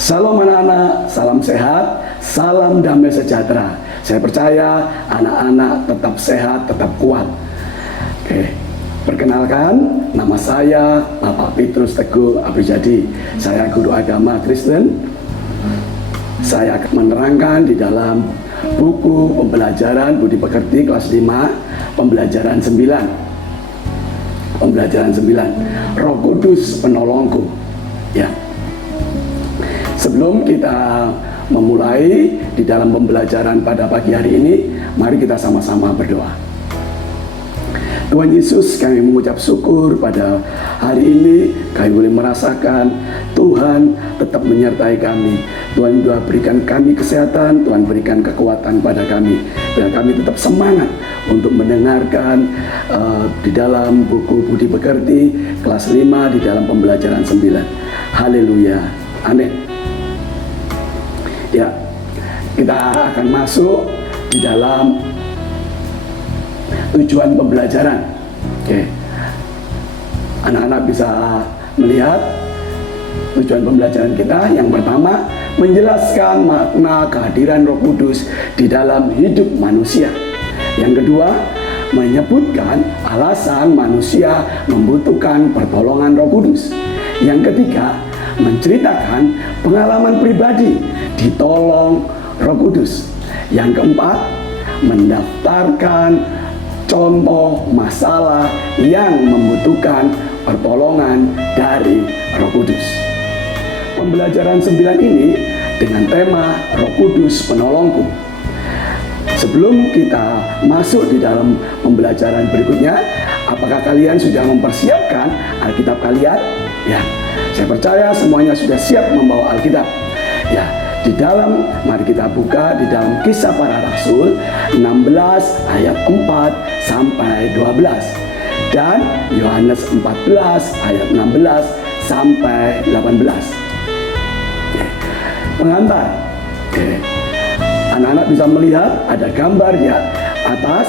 Salam anak-anak, salam sehat, salam damai sejahtera. Saya percaya anak-anak tetap sehat, tetap kuat. Oke, perkenalkan, nama saya Bapak Petrus Teguh Abrijadi. Saya guru agama Kristen. Saya akan menerangkan di dalam buku pembelajaran Budi Pekerti kelas 5, pembelajaran 9. Pembelajaran 9, Roh Kudus penolongku. Ya. Sebelum kita memulai di dalam pembelajaran pada pagi hari ini, mari kita sama-sama berdoa. Tuhan Yesus, kami mengucap syukur pada hari ini kami boleh merasakan Tuhan tetap menyertai kami. Tuhan juga berikan kami kesehatan, Tuhan berikan kekuatan pada kami, biar kami tetap semangat untuk mendengarkan di dalam buku Budi Pekerti kelas 5 di dalam pembelajaran 9. Haleluya, amin. Ya, kita akan masuk di dalam tujuan pembelajaran. Oke, anak-anak bisa melihat tujuan pembelajaran kita. Yang pertama, menjelaskan makna kehadiran Roh Kudus di dalam hidup manusia. Yang kedua, menyebutkan alasan manusia membutuhkan pertolongan Roh Kudus. Yang ketiga, menceritakan pengalaman pribadi ditolong Roh Kudus. Yang keempat, mendaftarkan contoh masalah yang membutuhkan pertolongan dari Roh Kudus. Pembelajaran 9 ini dengan tema Roh Kudus penolongku. Sebelum kita masuk di dalam pembelajaran berikutnya, apakah kalian sudah mempersiapkan Alkitab kalian? Ya, saya percaya semuanya sudah siap membawa Alkitab. Ya, di dalam, mari kita buka di dalam Kisah Para Rasul 16 ayat 4 sampai 12 dan Yohanes 14 ayat 16 sampai 18. Oke. Pengantar. Oke. Anak-anak bisa melihat ada gambar di atas.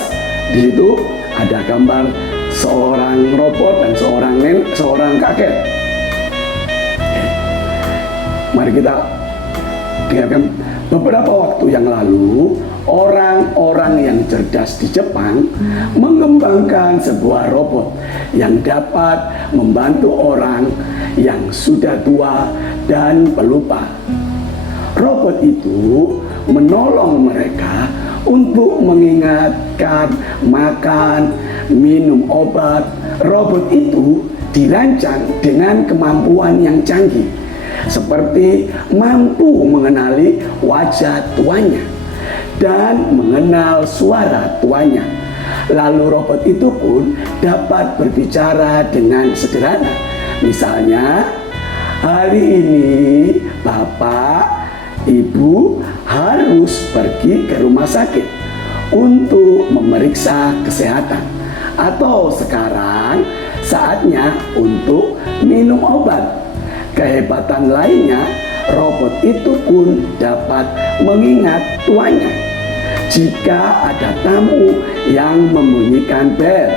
Di situ ada gambar seorang robot dan seorang kakek. Oke. Mari kita dengarkan. Beberapa waktu yang lalu, orang-orang yang cerdas di Jepang mengembangkan sebuah robot yang dapat membantu orang yang sudah tua dan pelupa. Robot itu menolong mereka untuk mengingatkan makan, minum obat. Robot itu dirancang dengan kemampuan yang canggih, seperti mampu mengenali wajah tuannya dan mengenal suara tuannya. Lalu robot itu pun dapat berbicara dengan sederhana. Misalnya, hari ini Bapak, Ibu harus pergi ke rumah sakit untuk memeriksa kesehatan. Atau sekarang saatnya untuk minum obat. Kehebatan lainnya, robot itu pun dapat mengingat tuannya jika ada tamu yang membunyikan bel.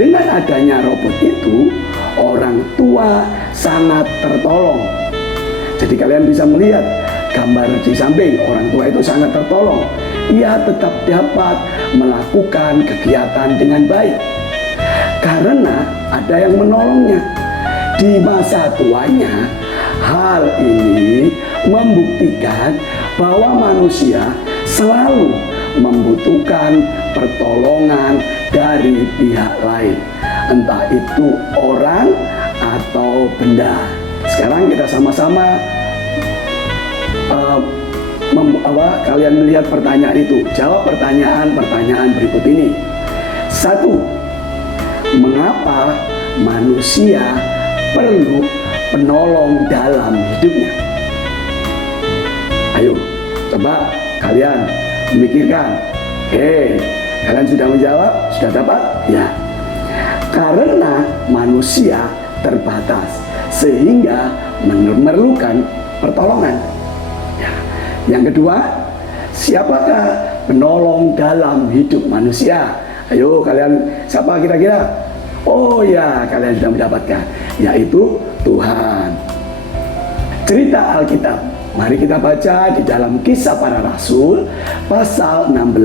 Dengan adanya robot itu, orang tua sangat tertolong. Jadi kalian bisa melihat gambar di samping, orang tua itu sangat tertolong. Ia tetap dapat melakukan kegiatan dengan baik karena ada yang menolongnya. Di masa tuanya, hal ini membuktikan bahwa manusia selalu membutuhkan pertolongan dari pihak lain, entah itu orang atau benda. Sekarang kita sama-sama kalian melihat pertanyaan itu. Jawab pertanyaan berikut ini. 1. Mengapa manusia perlu penolong dalam hidupnya? Ayo, coba kalian memikirkan. Kalian sudah menjawab? Sudah dapat? Ya. Karena manusia terbatas sehingga memerlukan pertolongan. Ya. Yang kedua, siapakah penolong dalam hidup manusia? Ayo kalian, siapa kira-kira? Oh ya, kalian sudah mendapatkan, yaitu Tuhan. cerita Alkitab. Mari kita baca di dalam Kisah Para Rasul pasal 16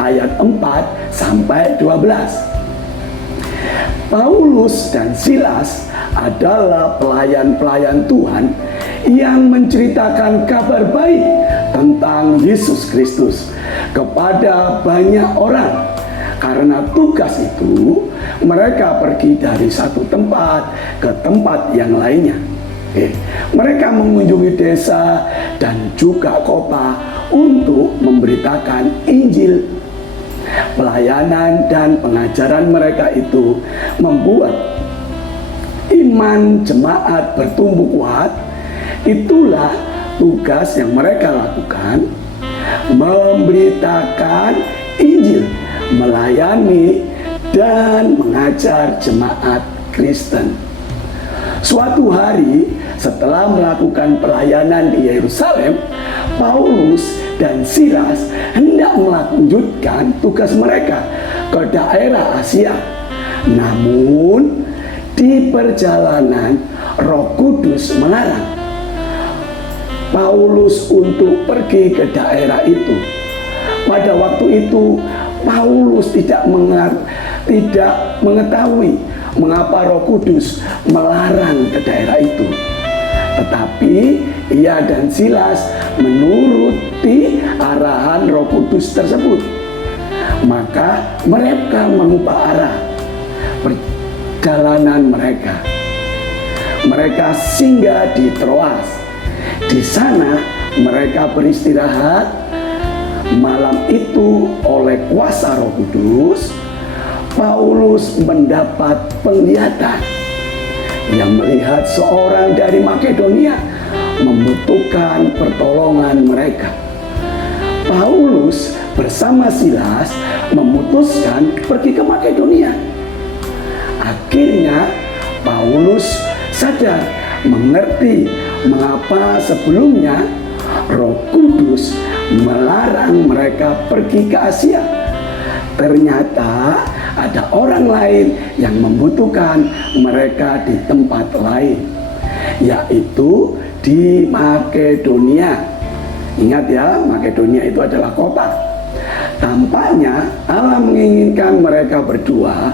ayat 4 sampai 12. Paulus dan Silas adalah pelayan-pelayan Tuhan yang menceritakan kabar baik tentang Yesus Kristus kepada banyak orang. Karena tugas itu, mereka pergi dari satu tempat ke tempat yang lainnya. Mereka mengunjungi desa dan juga kota untuk memberitakan Injil. Pelayanan dan pengajaran mereka itu membuat iman jemaat bertumbuh kuat. Itulah tugas yang mereka lakukan, memberitakan Injil, melayani dan mengajar jemaat Kristen. Suatu hari setelah melakukan pelayanan di Yerusalem, Paulus dan Silas hendak melanjutkan tugas mereka ke daerah Asia. Namun di perjalanan Roh Kudus melarang Paulus untuk pergi ke daerah itu. Pada waktu itu Paulus tidak mengetahui mengapa Roh Kudus melarang ke daerah itu. Tetapi ia dan Silas menuruti arahan Roh Kudus tersebut. Maka mereka mengubah arah perjalanan mereka. Mereka singgah di Troas. Di sana mereka beristirahat. Malam itu oleh kuasa Roh Kudus, Paulus mendapat penglihatan yang melihat seorang dari Makedonia membutuhkan pertolongan mereka. Paulus bersama Silas memutuskan pergi ke Makedonia. Akhirnya Paulus sadar, mengerti mengapa sebelumnya Roh Kudus melarang mereka pergi ke Asia. Ternyata ada orang lain yang membutuhkan mereka di tempat lain, yaitu di Makedonia. Ingat ya, Makedonia itu adalah kota. Tampaknya Allah menginginkan mereka berdua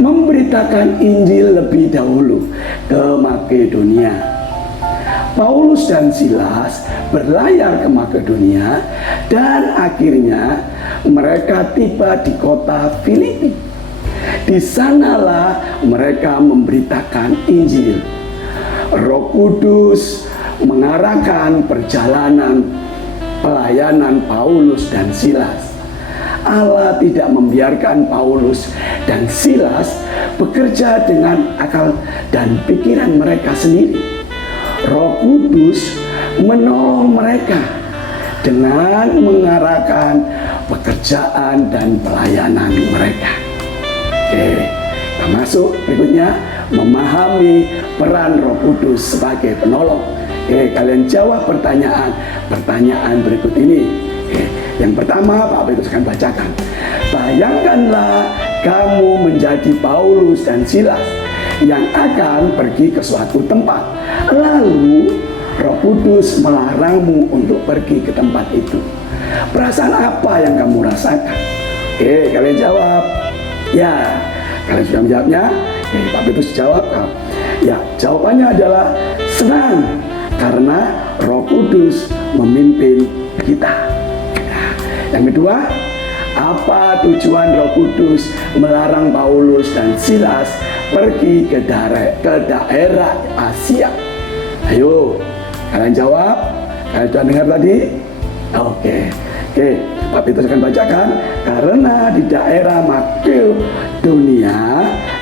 memberitakan Injil lebih dahulu ke Makedonia. Paulus dan Silas berlayar ke Makedonia dan akhirnya mereka tiba di kota Filipi. Di sanalah mereka memberitakan Injil. Roh Kudus mengarahkan perjalanan pelayanan Paulus dan Silas. Allah tidak membiarkan Paulus dan Silas bekerja dengan akal dan pikiran mereka sendiri. Roh Kudus menolong mereka dengan mengarahkan pekerjaan dan pelayanan mereka. Oke, kita masuk berikutnya, memahami peran Roh Kudus sebagai penolong. Oke, kalian jawab pertanyaan berikut ini. Oke, yang pertama Pak Petrus akan bacakan. Bayangkanlah kamu menjadi Paulus dan Silas yang akan pergi ke suatu tempat. Lalu Roh Kudus melarangmu untuk pergi ke tempat itu. Perasaan apa yang kamu rasakan? Oke, kalian jawab. Ya, kalian sudah menjawabnya. Oke, Pak Petrus jawab. Ya, jawabannya adalah senang karena Roh Kudus memimpin kita. Nah, yang kedua, apa tujuan Roh Kudus melarang Paulus dan Silas pergi ke daerah Asia? Ayo, kalian jawab. Kalian sudah dengar tadi? Oke, Pak Petrus akan bacakan. Karena di daerah Makedonia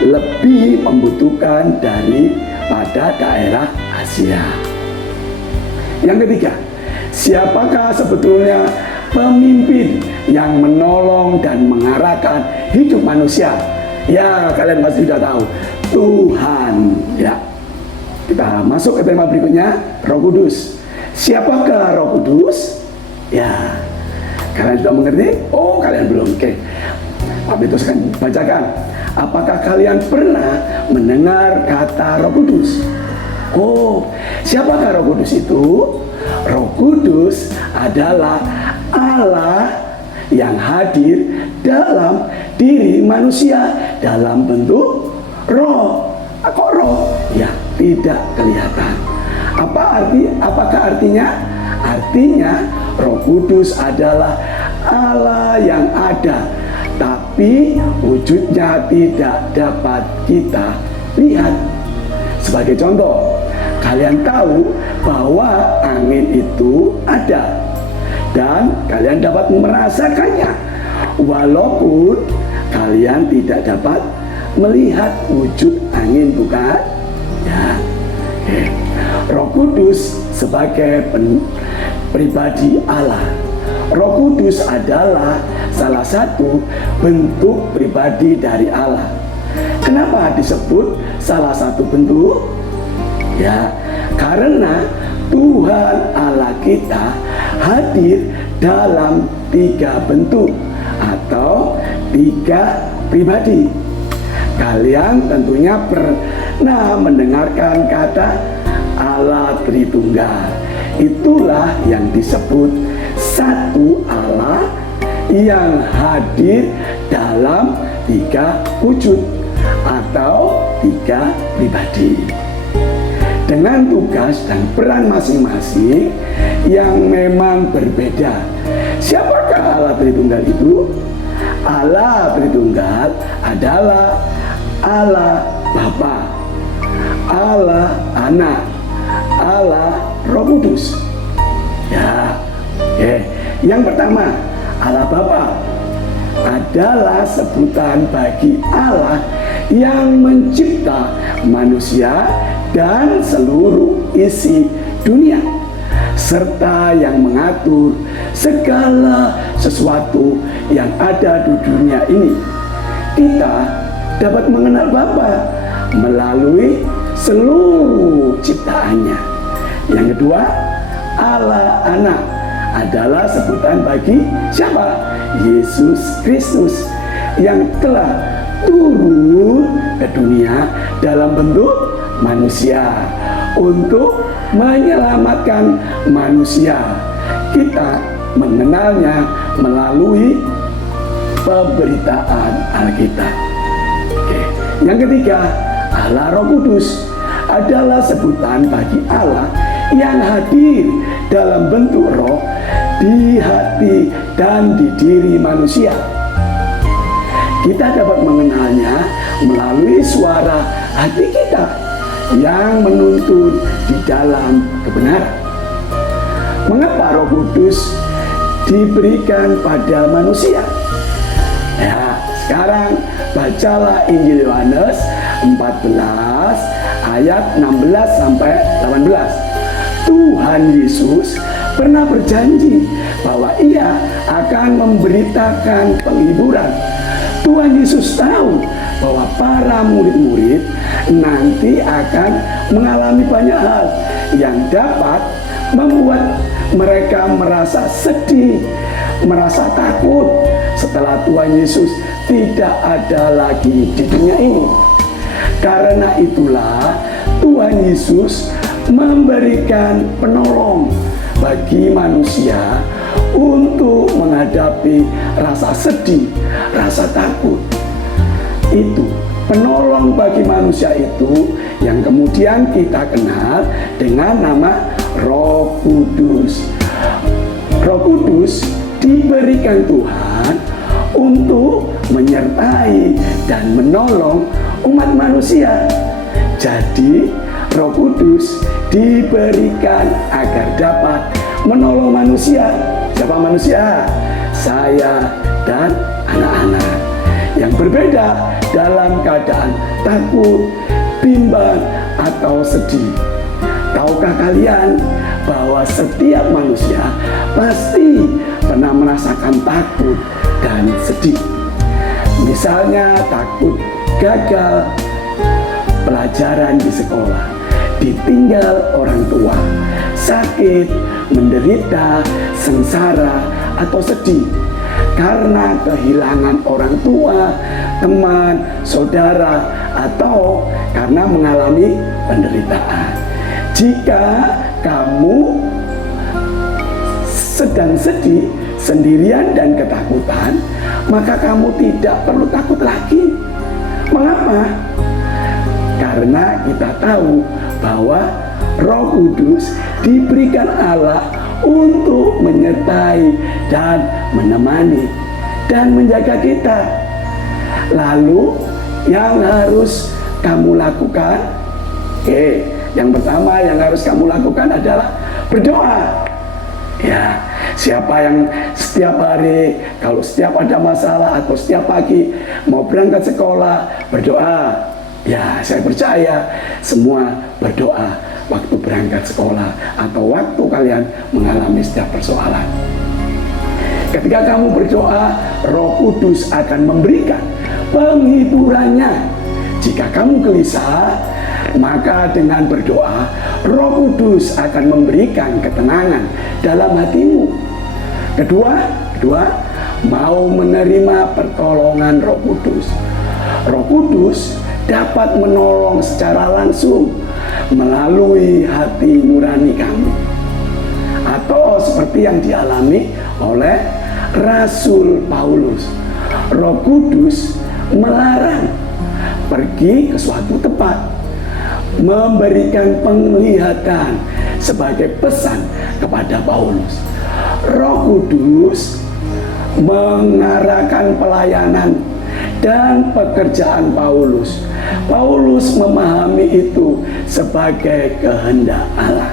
lebih membutuhkan daripada daerah Asia. Yang ketiga, siapakah sebetulnya pemimpin yang menolong dan mengarahkan hidup manusia? Ya, kalian pasti sudah tahu, Tuhan. Ya, kita masuk ke tema berikutnya, Roh Kudus. Siapakah Roh Kudus? Ya, kalian sudah mengerti? Oh, kalian belum. Oke, Pak Petrus akan bacakan. Apakah kalian pernah mendengar kata Roh Kudus? Oh, siapakah Roh Kudus itu? Roh Kudus adalah Allah yang hadir dalam diri manusia dalam bentuk roh. Kok roh? Ya, tidak kelihatan. Apakah artinya? Artinya Roh Kudus adalah Allah yang ada, tapi wujudnya tidak dapat kita lihat. Sebagai contoh, kalian tahu bahwa angin itu ada dan kalian dapat merasakannya, walaupun kalian tidak dapat melihat wujud angin, bukan? Ya. Roh Kudus sebagai pribadi Allah. Roh Kudus adalah salah satu bentuk pribadi dari Allah. Kenapa disebut salah satu bentuk? Ya, karena Tuhan Allah kita hadir dalam 3 bentuk atau 3 pribadi. Kalian tentunya pernah mendengarkan kata Allah Tritunggal. Itulah yang disebut satu Allah yang hadir dalam 3 wujud atau 3 pribadi, dengan tugas dan peran masing-masing yang memang berbeda. Siapakah Allah Tritunggal itu? Allah Tritunggal adalah Allah Bapa, Allah Anak, Allah Roh Kudus. Ya, yang pertama, Allah Bapa adalah sebutan bagi Allah yang mencipta manusia dan seluruh isi dunia, serta yang mengatur segala sesuatu yang ada di dunia ini. Kita dapat mengenal Bapa melalui seluruh ciptaannya. Yang kedua, Allah Anak adalah sebutan bagi siapa? Yesus Kristus yang telah turun ke dunia dalam bentuk manusia untuk menyelamatkan manusia. Kita mengenalnya melalui pemberitaan Alkitab. Yang ketiga, Allah Roh Kudus adalah sebutan bagi Allah yang hadir dalam bentuk roh di hati dan di diri manusia. Kita dapat mengenalnya melalui suara hati kita yang menuntun di dalam kebenaran. Mengapa Roh Kudus diberikan pada manusia? Ya, sekarang bacalah Injil Yohanes 14 ayat 16 sampai 18. Tuhan Yesus pernah berjanji bahwa Ia akan memberitakan penghiburan. Tuhan Yesus tahu bahwa para murid-murid nanti akan mengalami banyak hal yang dapat membuat mereka merasa sedih, merasa takut setelah Tuhan Yesus tidak ada lagi di dunia ini. Karena itulah Tuhan Yesus memberikan penolong bagi manusia untuk menghadapi rasa sedih, rasa takut. Itu penolong bagi manusia itu yang kemudian kita kenal dengan nama Roh Kudus. Roh Kudus diberikan Tuhan untuk menyertai dan menolong umat manusia. Jadi Roh Kudus diberikan agar dapat menolong manusia. Siapa manusia? Saya dan anak-anak yang berbeda dalam keadaan takut, bimbang, atau sedih. Tahukah kalian bahwa setiap manusia pasti pernah merasakan takut dan sedih? Misalnya takut gagal pelajaran di sekolah, ditinggal orang tua, sakit, menderita, sengsara, atau sedih karena kehilangan orang tua, teman, saudara, atau karena mengalami penderitaan. Jika kamu sedang sedih, sendirian dan ketakutan, maka kamu tidak perlu takut lagi. Mengapa? Karena kita tahu bahwa Roh Kudus diberikan Allah untuk menyertai dan menemani dan menjaga kita. Lalu yang harus kamu lakukan, yang pertama yang harus kamu lakukan adalah berdoa. Ya, siapa yang setiap hari, kalau setiap ada masalah atau setiap pagi mau berangkat sekolah, berdoa. Ya, saya percaya semua berdoa waktu berangkat sekolah atau waktu kalian mengalami setiap persoalan. Ketika kamu berdoa, Roh Kudus akan memberikan penghiburannya. Jika kamu gelisah, maka dengan berdoa, Roh Kudus akan memberikan ketenangan dalam hatimu. Kedua, mau menerima pertolongan Roh Kudus. Roh Kudus dapat menolong secara langsung melalui hati nurani kamu. Atau seperti yang dialami oleh Rasul Paulus. Roh Kudus melarang pergi ke suatu tempat, memberikan penglihatan sebagai pesan kepada Paulus. Roh Kudus mengarahkan pelayanan dan pekerjaan Paulus. Paulus memahami itu sebagai kehendak Allah.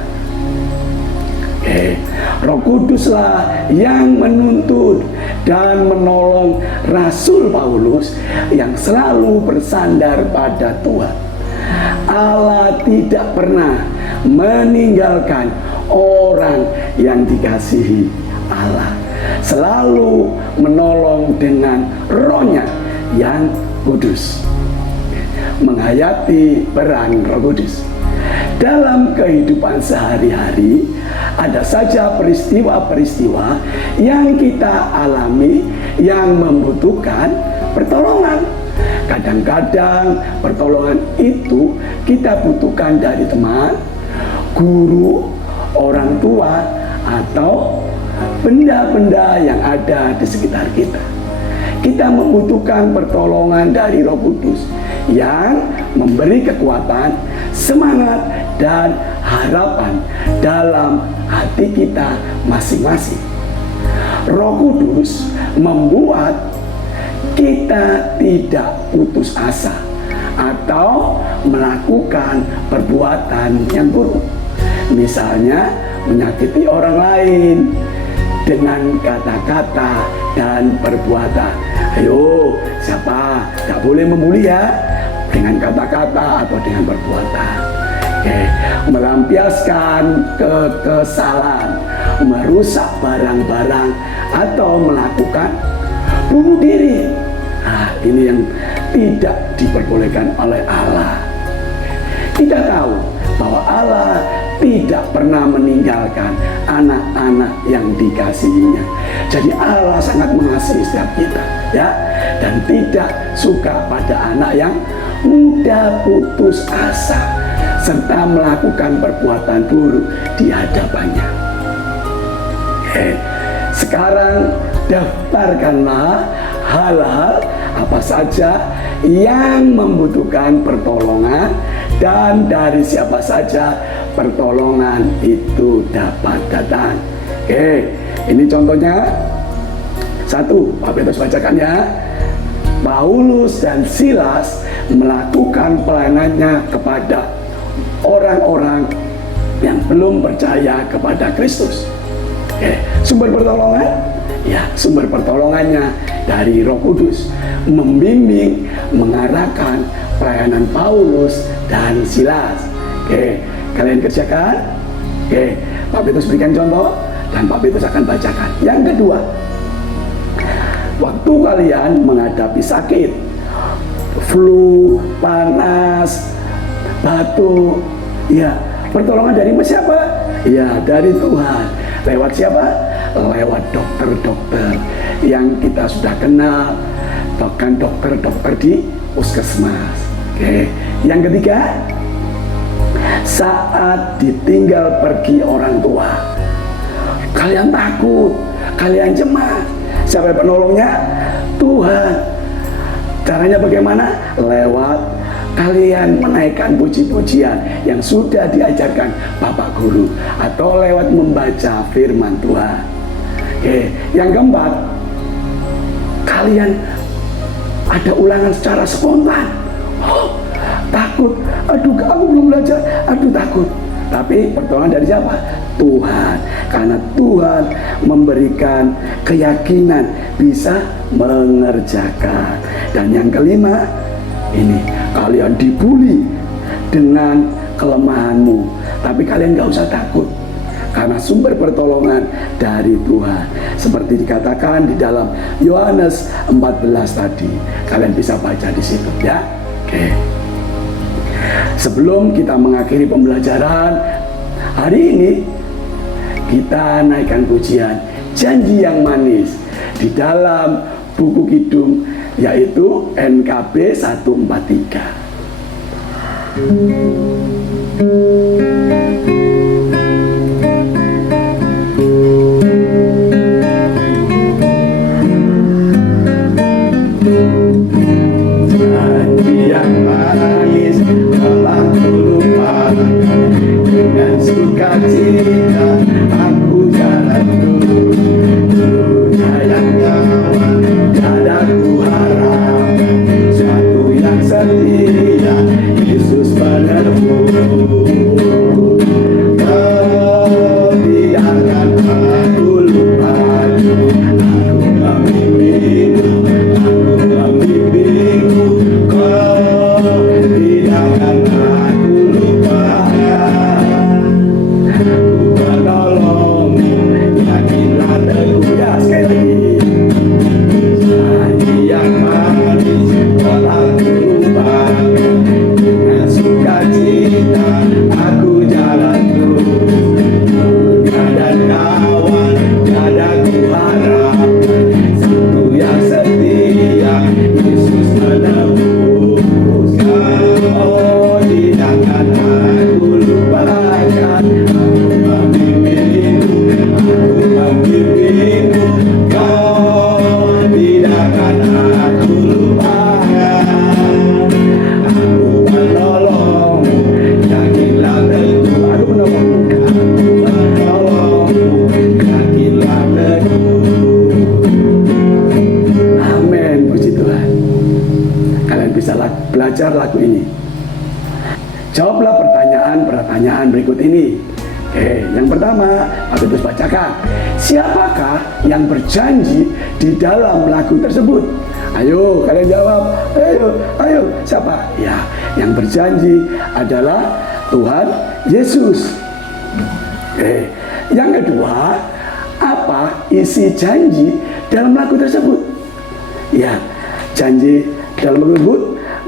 Roh Kuduslah yang menuntun dan menolong Rasul Paulus yang selalu bersandar pada Tuhan. Allah tidak pernah meninggalkan orang yang dikasihi Allah. Selalu menolong dengan Roh-Nya yang kudus. Menghayati peran Roh Kudus dalam kehidupan sehari-hari, ada saja peristiwa-peristiwa yang kita alami yang membutuhkan pertolongan. Kadang-kadang pertolongan itu kita butuhkan dari teman, guru, orang tua, atau benda-benda yang ada di sekitar kita. Kita membutuhkan pertolongan dari Roh Kudus yang memberi kekuatan, semangat, dan harapan dalam hati kita masing-masing. Roh Kudus membuat kita tidak putus asa atau melakukan perbuatan yang buruk. Misalnya menyakiti orang lain dengan kata-kata dan perbuatan. Ayo, siapa gak boleh membuli ya, dengan kata-kata atau dengan perbuatan. Melampiaskan kekesalan, merusak barang-barang, atau melakukan bunuh diri. Ini yang tidak diperbolehkan oleh Allah. Kita tahu bahwa Allah tidak pernah meninggalkan anak-anak yang dikasihinya. Jadi Allah sangat mengasihi setiap kita, ya, dan tidak suka pada anak yang mudah putus asa serta melakukan perbuatan buruk di hadapannya. Sekarang daftarkanlah hal-hal apa saja yang membutuhkan pertolongan dan dari siapa saja pertolongan itu dapat datang. Ini contohnya. Satu, Pak Petrus bacakan ya. Paulus dan Silas melakukan pelayanannya kepada orang-orang yang belum percaya kepada Kristus. Sumber pertolongan? Ya, sumber pertolongannya dari Roh Kudus, membimbing, mengarahkan pelayanan Paulus dan Silas. Kalian kerjakan. Pak Petrus berikan contoh dan Pak Petrus akan bacakan. Yang kedua, waktu kalian menghadapi sakit, flu, panas, batuk, ya, pertolongan dari siapa? Ya, dari Tuhan. Lewat siapa? Lewat dokter-dokter yang kita sudah kenal, bahkan dokter-dokter di puskesmas. Yang ketiga, saat ditinggal pergi orang tua. Kalian takut, kalian cemas. Siapa penolongnya? Tuhan. Caranya bagaimana? Lewat kalian menaikkan puji-pujian yang sudah diajarkan Bapak Guru, atau lewat membaca firman Tuhan. Oke, yang keempat, kalian ada ulangan secara spontan. Takut, aduh aku belum belajar, aduh takut. Tapi pertolongan dari siapa? Tuhan. Karena Tuhan memberikan keyakinan bisa mengerjakan. Dan yang kelima, ini kalian dibuli dengan kelemahanmu, tapi kalian gak usah takut, karena sumber pertolongan dari Tuhan. Seperti dikatakan di dalam Yohanes 14 tadi. Kalian bisa baca di situ ya. Oke. Sebelum kita mengakhiri pembelajaran hari ini, kita naikkan pujian Janji yang Manis di dalam buku Kidung, yaitu NKB 143. Janji yang manis telah kulupakan, dengan sukacita aku jalan terus. Dunia yang nyaman dadaku harap, suatu yang setia Yesus menebus. Kau tidak akan aku lupakan, aku membimbingmu, aku membimbingmu. Kau tidak akan aku lupakan, aku menolongmu, yakinlah teguh. Ya, sekali lagi. Janji yang manis telah kulupakan, dengan sukacita aku jalan terus. Dunia dan kawan tiadaku harapkan, satu yang setia Yesus menebus. Kau tidak akan aku lupakan, aku membimbingmu, aku membimbingmu. Kau tidak akan aku lupakan, aku menolongmu, yakinlah teguh. Aku menolongmu, yakinlah teguh. Amin, puji Tuhan. Kalian bisa belajar lagu ini. Jawablah pertanyaan berikut ini. Oke, yang pertama, Pak Petrus bacakan. Siapakah yang berjanji di dalam lagu tersebut? Ayo, kalian jawab. Ayo, siapa? Ya, yang berjanji adalah Tuhan Yesus. Oke, yang kedua, apa isi janji dalam lagu tersebut? Ya, janji dalam lagu tersebut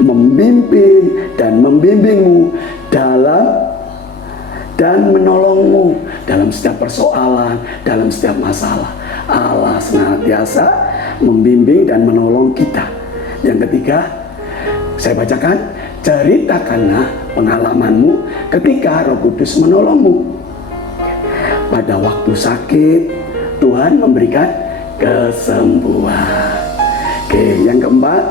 membimbing dan membimbingmu dan menolongmu dalam setiap persoalan, dalam setiap masalah. Allah senantiasa membimbing dan menolong kita. Yang ketiga, saya bacakan, ceritakanlah pengalamanmu ketika Roh Kudus menolongmu. Pada waktu sakit, Tuhan memberikan kesembuhan. Oke, yang keempat,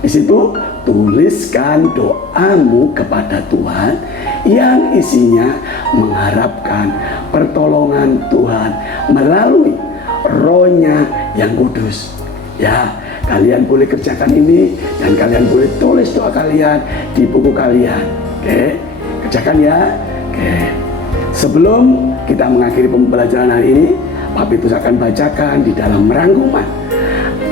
di situ tuliskan doamu kepada Tuhan yang isinya mengharapkan pertolongan Tuhan melalui Roh-Nya yang kudus. Ya, kalian boleh kerjakan ini dan kalian boleh tulis doa kalian di buku kalian. Oke, kerjakan ya. Oke. Sebelum kita mengakhiri pembelajaran hari ini, Pak Petrus akan bacakan di dalam rangkuman.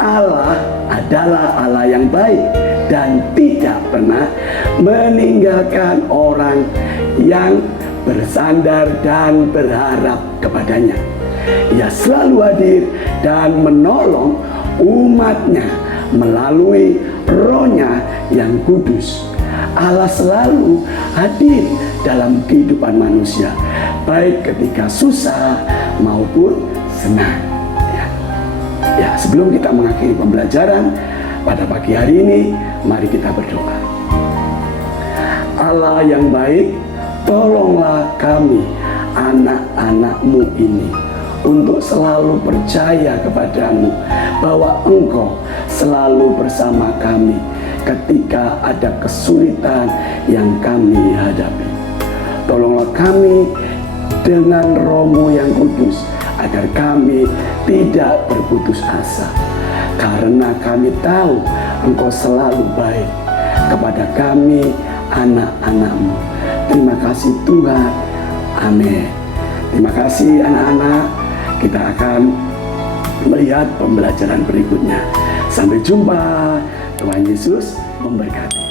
Allah adalah Allah yang baik dan tidak pernah meninggalkan orang yang bersandar dan berharap kepadanya. Ia selalu hadir dan menolong umatnya melalui Roh-Nya yang kudus. Allah selalu hadir dalam kehidupan manusia, baik ketika susah maupun senang. Ya, sebelum kita mengakhiri pembelajaran pada pagi hari ini, mari kita berdoa. Allah yang baik, Tolonglah kami, anak-anak-Mu ini, untuk selalu percaya kepadamu bahwa Engkau selalu bersama kami ketika ada kesulitan yang kami hadapi. Tolonglah kami dengan Roh-Mu yang kudus agar kami tidak berputus asa, karena kami tahu Engkau selalu baik kepada kami, anak-anak-Mu. Terima kasih Tuhan. Amin. Terima kasih anak-anak. Kita akan melihat pembelajaran berikutnya. Sampai jumpa. Tuhan Yesus memberkati.